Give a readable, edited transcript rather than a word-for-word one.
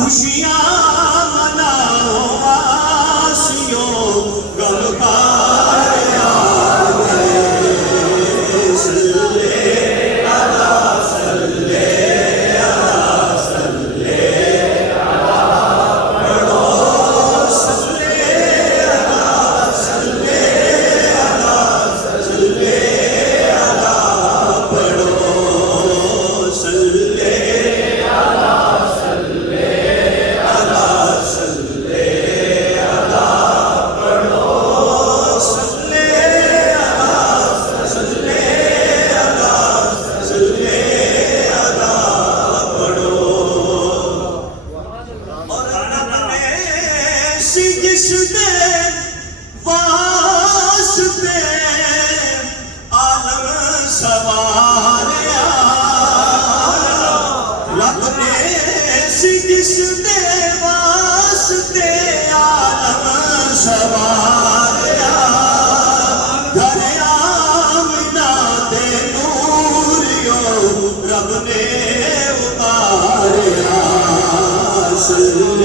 खुशियाँ मनाओ वासियों गम पार आ गए। सल्ले अला सल्ले अला सल्ले अला पढ़ो सल्ले अला सल्ले अला सल्ले अला पढ़ो सल्ले अला सल्ले अला सल्ले अला पढ़ो सल्ले अला सल्ले अला सल्ले अला पढ़ो। और रब ने जिस दे वास्ते आलम सवारिया, रब ने जिस दे वास्ते आलम सवारिया, घर आमना दे नूरियो रब ने उतारिया। सल्ले